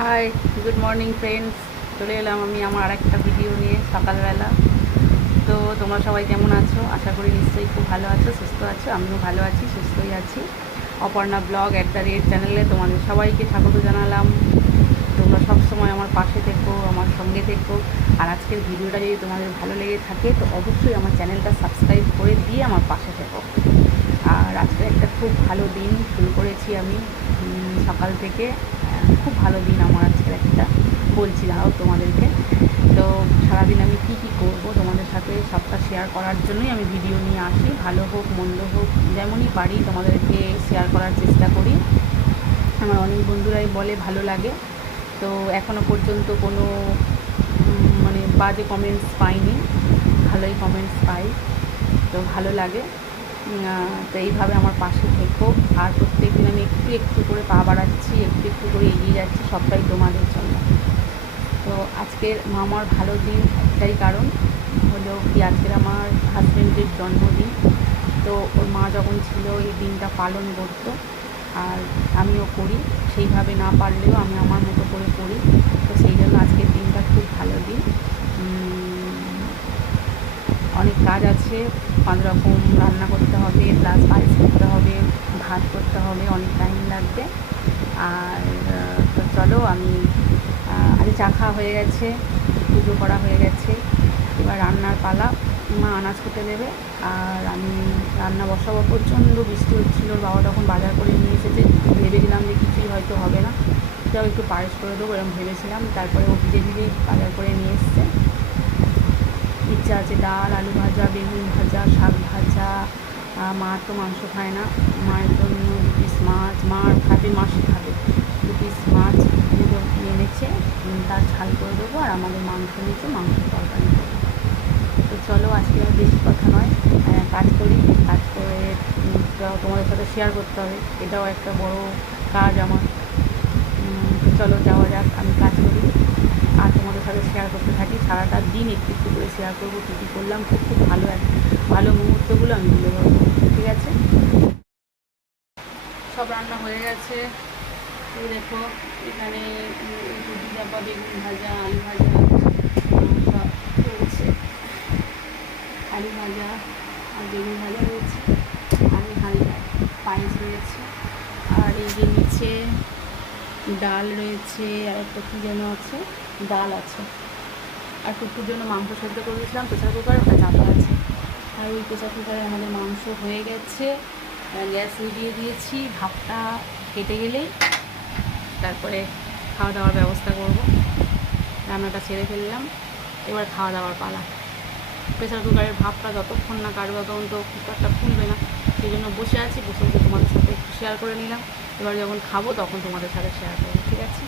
High, good morning friends. চলে এলাম আমি আমার আরেকটা ভিডিও নিয়ে সকালবেলা। তো তোমরা সবাই কেমন আছো? আশা করি নিশ্চয়ই খুব ভালো আছো, সুস্থ আছো। আমিও ভালো আছি, সুস্থই আছি। অপর্ণা ব্লগ @চ্যানেলে তোমাদের সবাইকে স্বাগত জানালাম। তোমরা সবসময় আমার পাশে থেকো, আমার সঙ্গে থেকো। আর আজকের ভিডিওটা যদি তোমাদের ভালো লেগে থাকে তো অবশ্যই আমার চ্যানেলটা সাবস্ক্রাইব করে দিয়ে আমার পাশে থেকো। আর আজকে একটা খুব ভালো দিন শুরু করেছি আমি সকাল থেকে। খুব ভালো দিন আমার আজকের একটা, বলছি দাঁড়াও তোমাদেরকে। তো সারাদিন আমি কি কি করব তোমাদের সাথে সবটা শেয়ার করার জন্যই আমি ভিডিও নিয়ে আসি। ভালো হোক মন্দ হোক, যেমনই পারি তোমাদেরকে শেয়ার করার চেষ্টা করি। আমার অনেক বন্ধুরাই বলে ভালো লাগে। তো এখনও পর্যন্ত কোনো মানে বাজে কমেন্টস পাইনি, ভালোই কমেন্টস পাই। তো ভালো লাগে। তো এইভাবে আমার পাশে থেকো। আর প্রত্যেক দিন আমি একটু একটু করে পা বাড়াচ্ছি, একটু একটু করে এগিয়ে যাচ্ছি, সবটাই তোমাদের জন্য। তো আজকের আমার ভালো দিন একটাই কারণ হলো কি, আজকের আমার হাজব্যান্ডের জন্মদিন। তো ওর মা যখন ছিল এই দিনটা পালন করতো, আর আমিও করি। সেইভাবে না পারলেও আমি আমার মতো করে করি। তো সেই জন্য আজকের দিনটা খুব ভালো দিন। অনেক কাজ আছে, 5 রকম রান্না করতে হবে, প্লাস পায়েস করতে হবে, ভাত করতে হবে, অনেক টাইম লাগবে। আর তো চলো, আমি আজ চা খাওয়া হয়ে গেছে, পুজো করা হয়ে গেছে, এবার রান্নার পালা। মা আনাজ কেটে দেবে আর আমি রান্না বসাবো। প্রচণ্ড বৃষ্টি হচ্ছিলো, বাবা তখন বাজার করে নিয়ে এসেছে। ভেবেছিলাম যে কিছুই হয়তো হবে না, যাও একটু পায়েস করে দেবো এরকম ভেবেছিলাম। তারপরে ও ভিজে ভিজেই বাজার করে নিয়ে এসছে। ইচ্ছা আছে ডাল, আলু ভাজা, বেগুন ভাজা, শাক ভাজা। মা তো মাংস খায় না, মায়ের জন্য 2 পিস মাছ, মা খাবে, মাসি খাবে, 2 পিস মাছ এনেছে, তার ঝাল করে দেবো। আর আমাদের মাংস নিচে মাংস তরকারি করবো। তো চলো, আজকে আর বেশি কথা নয়, কাজ করি। কাজ করে তোমাদের সাথে শেয়ার করতে হবে, এটাও একটা বড় কাজ আমার। তো চলো যাওয়া যাক, আমি কাজ করি আর তোমাদের সাথে শেয়ার করতে থাকি। সারাটা দিন একটু একটু করে শেয়ার করবো কী কী করলাম। খুব খুব ভালো মুহূর্তগুলো আমি তুলে ধরবো, ঠিক আছে? সব রান্না হয়ে গেছে। এই দেখো, এখানে দুটি ডাব্বা বেগুন ভাজা, আলু ভাজা সব রয়েছে। আলু ভাজা আর বেগুন ভাজা রয়েছে, আর এখানে পায়েস রয়েছে, আর এই যে নিচে ডাল রয়েছে, আর একটা কী যেন আছে, ডাল আছে। আর টুকুর জন্য মাংস সেদ্ধ করে দিয়েছিলাম প্রেসার কুকার, ওটা চাপা আছে। আর ওই প্রেসার কুকারে আমাদের মাংস হয়ে গেছে, গ্যাস নিভিয়ে দিয়েছি। ভাতটা কেটে গেলেই তারপরে খাওয়া দাওয়ার ব্যবস্থা করব। রান্নাটা ছেড়ে ফেললাম, এবার খাওয়া দাওয়ার পালা। প্রেসার কুকারের ভাতটা যতক্ষণ না কাটবে ততক্ষণ তো কুকারটা খুলবে না। সেই জন্য বসে আছি, বসে বসে তোমাদের সাথে একটু শেয়ার করে নিলাম। এবার যখন খাবো তখন তোমাদের সাথে শেয়ার করবো, ঠিক আছে?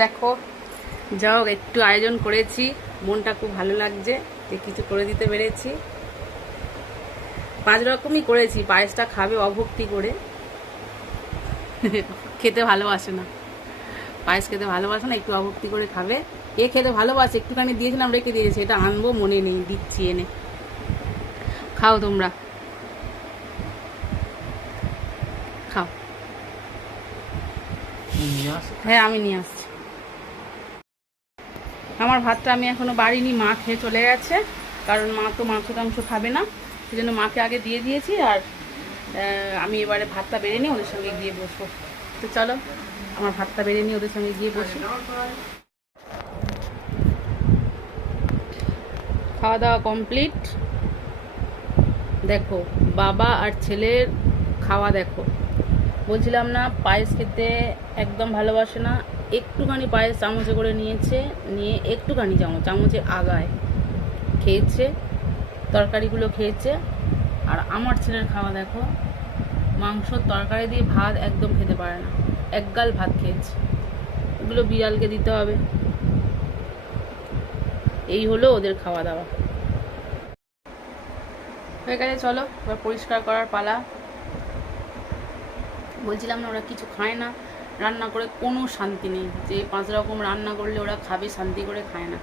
দেখো, যাও একটু আয়োজন করেছি, মনটা খুব ভালো লাগছে যে কিছু করে দিতে পেরেছি। 5 রকমই করেছি। পায়েসটা খাবে অভক্তি করে, খেতে ভালোবাসে না, পায়েস খেতে ভালোবাসে না, একটু অভক্তি করে খাবে। এ খেতে ভালোবাসে, একটুখানি দিয়েছিলাম, রেখে দিয়েছে, এটা আনবো মনে নেই, দিচ্ছি এনে। খাও তোমরা, খাও। হ্যাঁ, আমি নিয়ে আসছি। আমার ভাতটা আমি এখনো বাড়িনি, মা খেয়ে চলে গেছে। কারণ মা তো মাংস টাংস খাবে না, সেই জন্য মাকে আগে দিয়ে দিয়েছি। আর আমি এবারে ভাতটা বেড়ে নিয়ে ওদের সঙ্গে গিয়ে বসবো। তো চলো, আমার ভাতটা বেড়ে নিয়ে ওদের সঙ্গে গিয়ে বসি। খাওয়া দাওয়া কমপ্লিট। দেখো, বাবা আর ছেলের খাওয়া দেখো। বলছিলাম না পায়েস খেতে একদম ভালোবাসে না, একটুখানি পায়েস চামচে করে নিয়েছে, নিয়ে একটুখানি চামচের আগায় খেয়েছে, তরকারিগুলো খেয়েছে। আর আমার ছেলের খাওয়া দেখো, মাংসর তরকারি দিয়ে ভাত একদম খেতে পারে না, একগাল ভাত খেয়েছে। এগুলো বিড়ালকে দিতে হবে। এই হলো ওদের খাওয়া দাওয়া। হয়ে গেছে, চলো এবার পরিষ্কার করার পালা। বলছিলাম না ওরা কিছু খায় না, রান্না করে কোনো শান্তি নেই। যে 5 রকম রান্না করলে ওরা খাবে, শান্তি করে খায় না।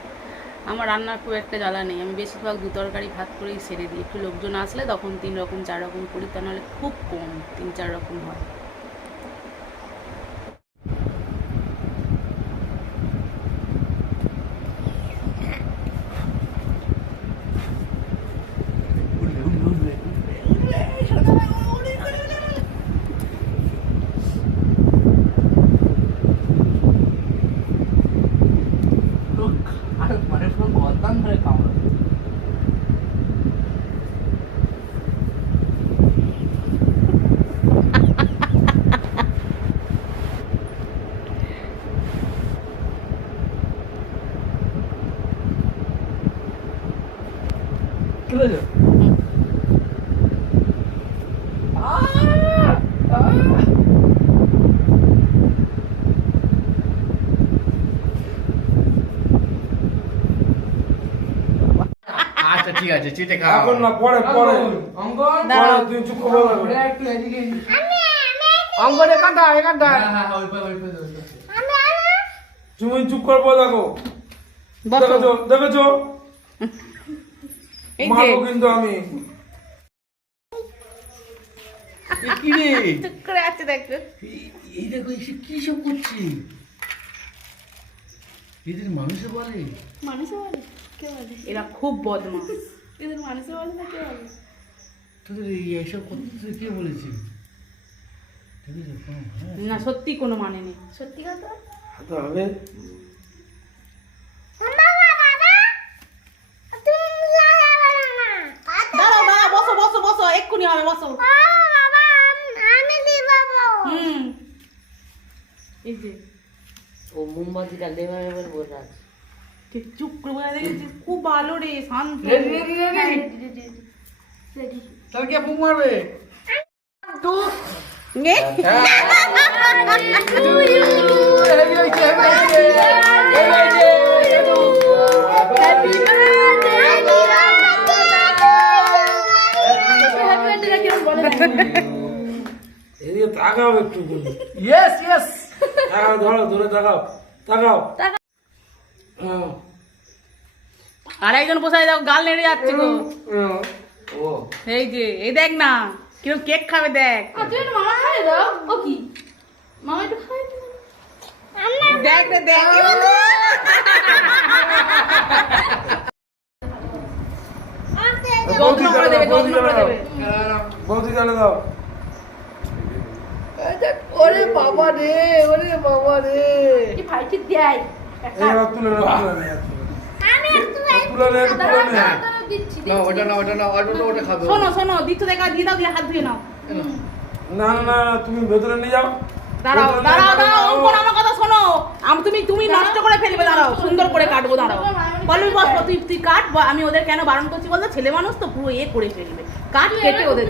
আমার রান্নার খুব একটা জ্বালা নেই, আমি বেশিরভাগ 2 তরকারি ভাত করেই সেরে দিই। একটু লোকজন আসলে তখন 3 রকম 4 রকম করি, তা নাহলে খুব কম 3-4 রকম হয়। মানে পুরো গর্দান ধরে কামড়। কি হলো? আচ্ছা ঠিক আছে, চেটে খাও। এখন না, পরে পরে অঙ্কন দাঁড়াও। তুই চুপ করে বল। একটু এদিকে অঙ্কন এখানটা এখানটা। হ্যাঁ ওই পাই। তুমি চুপ করে বল। দেখো বসো। দেখেছো এই যে মারবো কিন্তু আমি। এ কি রে? চুপ করে আছে দেখো। এই দেখো এসে কি সব করছে? এদের মানুষে বলে? এরা খুব বদমাশ। তোদের এইসব করতে কে বলেছে? দেখেছো কোনো মানে আছে? না সত্যি কোনো মানে নেই। তাহলে দাঁড়াও দাঁড়াও, বসো বসো বসো, এক্ষুনি হবে, বসো। হুম এই যে ও মোমবাতিটা লেভার বসে আছে। ঠিক চুপ করে বলে দেখেছি, খুব ভালো রে, শান্ত। Ready ready ready. তাহলে কে ফুক মারবে? এ? এদিকে তাকাও একটু। Yes yes. তাকাও, ধরে তাকাও। হ্যাঁ। আর একজন বসে দেখো, গাল নেড়ে যাচ্ছে গো। ও এই যে এই দেখ না কিরকম কেক খাবে, দেখ দেখ রে দেখ। যত্ন করে দেবে, যত্ন করে দেবে। বৌদি তাহলে দাও। ওরে বাবা রে, ওরে বাবা রে। এবার তুলে নে। না ওটা ওটা খাবে। শোনো শোনো, দিচ্ছ দেখা, দিয়ে দাও, দিয়ে হাত ধুয়ে নাও। না, তুমি ভেতরে নিয়ে যাও। দাঁড়াও ভেতরে দাঁড়াও নিয়ে দাঁড়াও, যাও। অঙ্কন আমার কথা শোনো। তুমি নষ্ট করে ফেলবে, দাঁড়াও, সুন্দর করে কাটবো, দাঁড়াও। পল্লবী বস, তুই কাট, আমি ওদের কেন বারণ করছি বলতো, ছেলে মানুষ তো পুরো করে ফেলবে, কাট কেটে ওদের